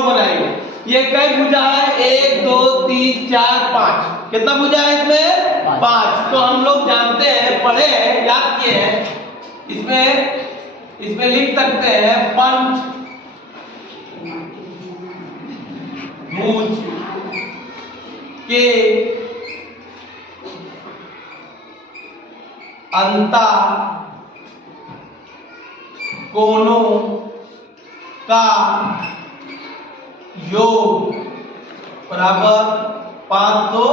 और बनाएंगे। ये कई भुजा है, 1 2 3 4 5, कितना भुजा है इसमें? 5। तो हम लोग जानते हैं, पढ़े हैं, याद किए हैं, इसमें लिख सकते हैं पंच भुज के अंता कोणों का योग बराबर 550।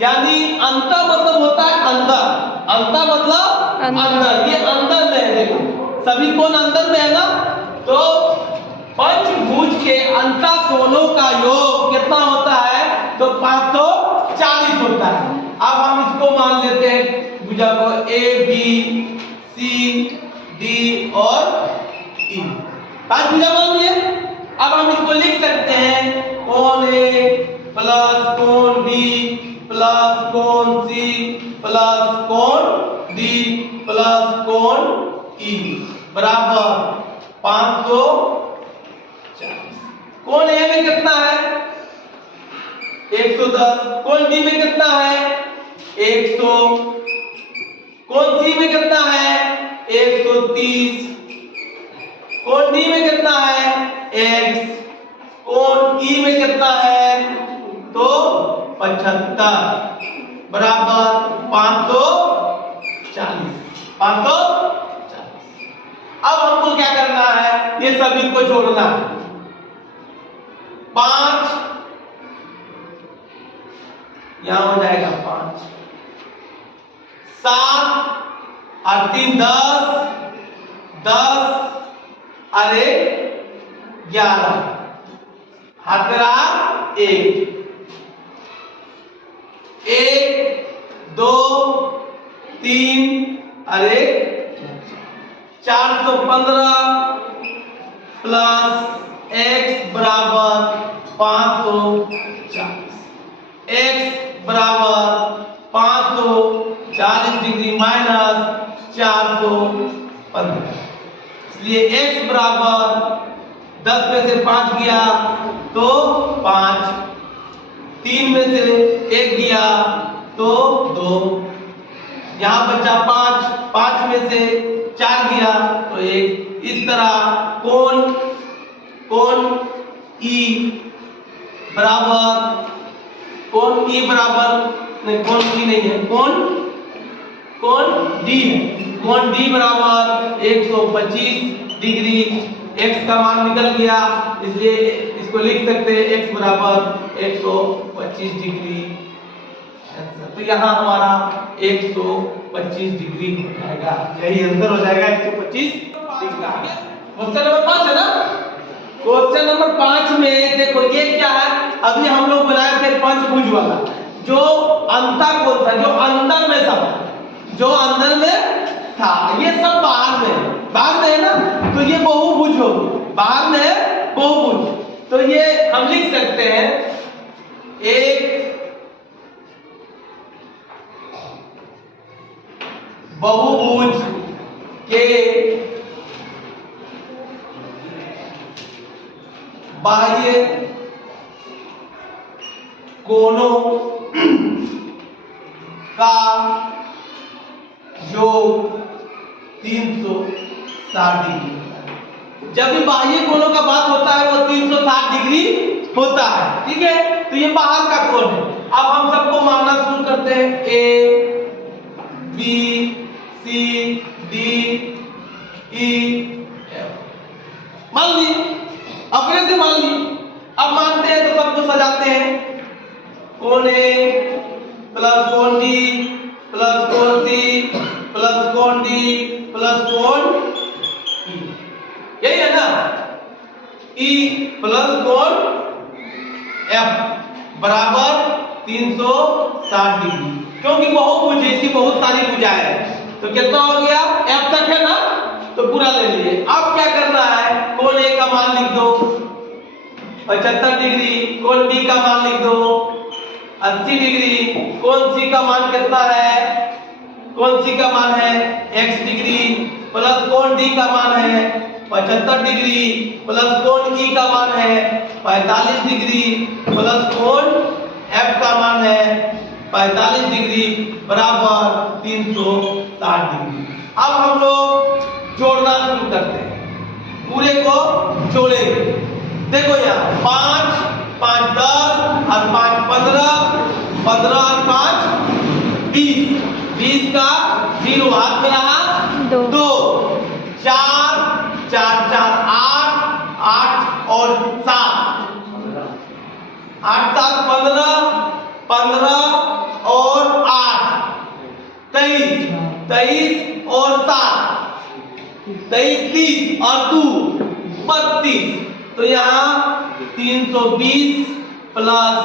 यानी अंतर मतलब होता है अंदर, अंतर मतलब अंदर, ये अंदर में है। देखो सभी कोण अंदर में है ना, तो पंचभुज के अंतर कोणों का योग कितना होता है? तो 540 होता है। अब हम इसको मान लेते हैं भुजा को ए बी सी डी और ई, 5 भुजा मान लिए। अब हम इसको लिख सकते हैं कोण ए प्लस कोण बी प्लस कोण सी प्लस कोण डी प्लस कोण ई बराबर 540। कोण ए में कितना है? 110। कोण बी में कितना है? 100। कोण सी में कितना है? 130। कोण डी में कितना है? x। कोण ई में कितना है? तो 75 बराबर 540। 540। अब हमको क्या करना है? ये सभी को जोड़ना है। 5 यहां हो जाएगा 5, 7 और 3 10, 10 अरे 11, हाथ में रहा 1, 1 2 3 अरे 415 प्लस x बराबर 540। x बराबर 540 डिग्री माइनस 415, इसलिए x बराबर 10 में से 5 गया तो 5, 3 में से 1 गया तो 2, यहां बचा 5, 5 में से 4 गया तो 1। इस तरह कोण E बराबर, कोण E बराबर नहीं, कोण E नहीं है, कोण D है। कोण D बराबर 125 डिग्री। x का मान निकल गया, इसलिए इसको लिख सकते हैं x बराबर 125 डिग्री। तो यहाँ हमारा 125 डिग्री हो जाएगा, यही आंसर हो जाएगा 125 डिग्री। क्वेश्चन नंबर 5 है ना। क्वेश्चन नंबर 5 में देखो ये क्या है, अभी हम लोग बनाए थे पंचभुज वाला, जो अंतर कोण था, जो अंदर में था, जो अंदर में था, ये सब बाहर में है ना, तो ये बहुभुज हो, बाहर में है बहुभुज। तो ये हम लिख सकते हैं एक बहुभुज के बाह्य कोणों का योग 360 डिग्री। जब भी बाह्य कोणों का बात होता है वो 360 डिग्री होता है, ठीक है। तो ये बाहर का कोण है। अब हम सबको मानना शुरू करते हैं, A B C D E F, मान ली, अपने से मान ली। अब मानते हैं तो सबको सजाते हैं, कोण ए प्लस कोण डी प्लस कोण सी प्लस कोण डी प्लस कोण ई, यही है ना। ई प्लस कोण एफ बराबर 360 डिग्री, क्योंकि बहुभुज है, इसकी बहुत सारी भुजाएं हैं। तो कितना हो गया? एफ तक है ना, तो पूरा ले लिए। अब क्या करना है? कोण ए का मान लिख दो 75 डिग्री, कोण बी का मान लिख दो 80 डिग्री, कोण सी का मान कितना है? कोण सी का मान है x डिग्री, प्लस कोण डी का मान है 75 डिग्री प्लस कोण ई का मान है 45 डिग्री प्लस कोण एफ का मान है 45 डिग्री बराबर 360 डिग्री। अब हम लोग जोड़ना शुरू करते हैं, पूरे को जोड़ेंगे। देखो यहाँ 5 5 10 और 5 15 15 और 5 20 20 का 0 हाथ में रहा 2 4 4 4 8 8 और 7 8 7 15 15 और 8 23 23 और 7 23 30 और 2 32। तो यहाँ 320 प्लस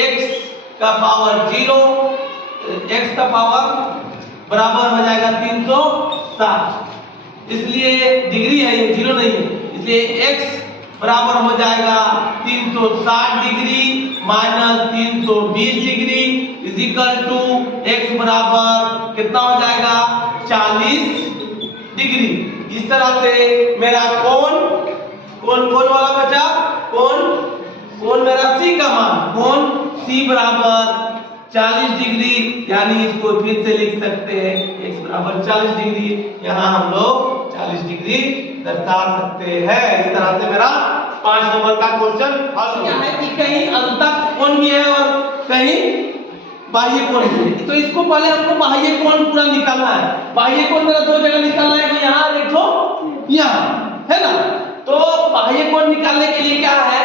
x का पावर 0 x का पावर बराबर हो जाएगा 360। इसलिए डिग्री है ये 0 नहीं है, इसलिए x बराबर हो जाएगा 360 degree minus 320 degree is equal to x बराबर कितना हो जाएगा 40 डिग्री। इस तरह से मेरा कोण वाला बचा, कोण मेरा C का मान, कोण C बराबर 40 डिग्री, यानी इसको फिर से लिख सकते हैं x बराबर 40 डिग्री। यहाँ हम लोग 40 डिग्री दर्शा सकते हैं। इस तरह से मेरा 5 नंबर का क्वेश्चन हल हो है कि कहीं अंतः कोण भी है और कहीं बाह्य कोण भी है। तो इसको पहले हमको बाह्य कोण पूरा निकालना है। बाह्य कोण मेरा दो जगह निकालना है, तो यहाँ एक ठो यहाँ, है ना। तो बाह्य कोण निकालने के लिए क्या है,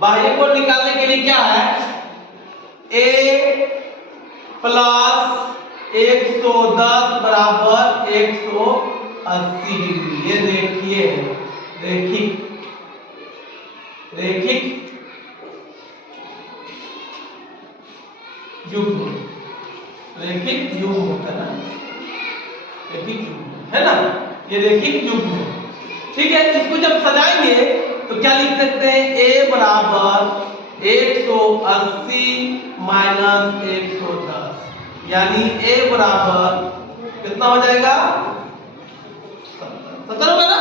बाह्य कोण निकालने के लिए क्या है, a प्लस 110 बराबर 180 डिग्री। ये देखिए रैखिक युग्म, रैखिक युग्म होता है ना, रैखिक युग्म है ना, ये रैखिक युग्म है। ठीक है, इसको जब सजाएंगे तो क्या लिख सकते हैं, a बराबर 180 माइनस 110, यानी a बराबर कितना हो जाएगा 70 होगा ना।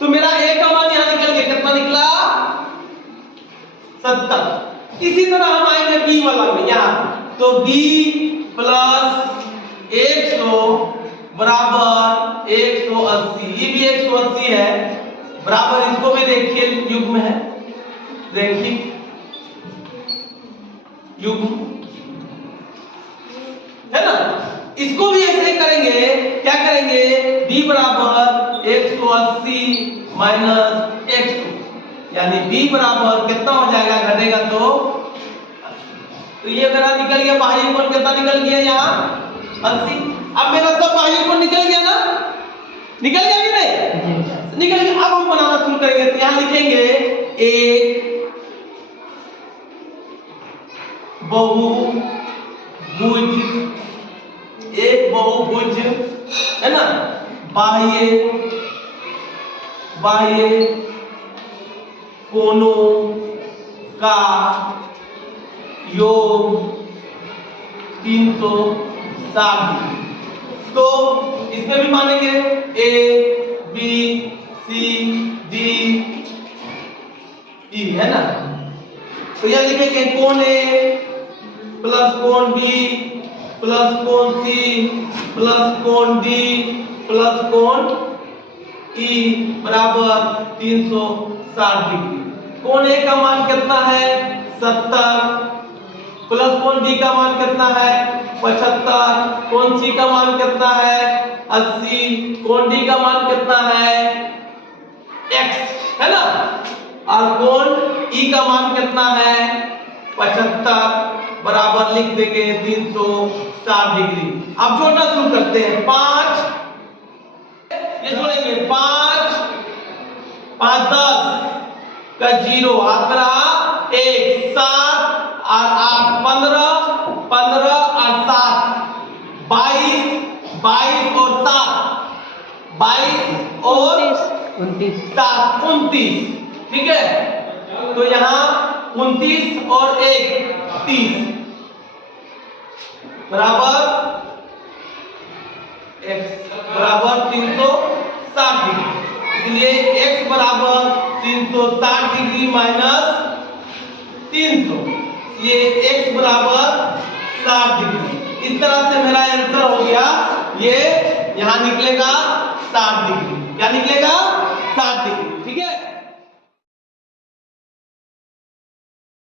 तो मेरा a का मान यहाँ निकल गया, कितना निकला 70। इसी तरह हम आएंगे b वाला में, यहाँ तो b प्लस 100 बराबर 180, ये भी 180 है बराबर, इसको भी देखिए युग्म है, रैखिक युग्म है ना। इसको भी ऐसे करेंगे, क्या करेंगे, b बराबर 180 माइनस 100, यानी b बराबर कितना हो जाएगा, घटेगा तो ये मेरा निकल गया बाह्य कोण, कितना निकल गया यहाँ 80। अब मेरा सब बाह्य कोण निकल गया ना, निकल गया कि नहीं, निकल गया। अब हम बनाना शुरू करेंगे, तो यहाँ लिखेंगे एक बहुभुज है ना, बाह्य कोणों का योग 360। तो इसमें भी मानेंगे a b c d e, है ना। तो यह लिखेंगे कोण a प्लस कोण b प्लस कोण c प्लस कोण d प्लस कोण e बराबर 360 डिग्री। कोण a का मान कितना है 70, प्लस कोण d का मान कितना है 75, कोण c का मान कितना है 80, कोण d का मान कितना है x, है ना, और कोण e का मान कितना है 75 बराबर लिख देंगे 360 डिग्री। अब जोड़ना शुरू करते हैं, 5 ये जोड़ेंगे, 5 5 10 का 0 हाथ में रहा 1 7 और 8 15 15 और 7 22 22 और 7 22 और 29 7 29। ठीक है, तो यहाँ 29 और 1 30 बराबर x बराबर 360 डिग्री। इसलिए x बराबर 360 डिग्री माइनस 300, ये x बराबर 60 डिग्री। इस तरह से मेरा आंसर हो गया, ये यहां निकलेगा 60 डिग्री। क्या निकलेगा?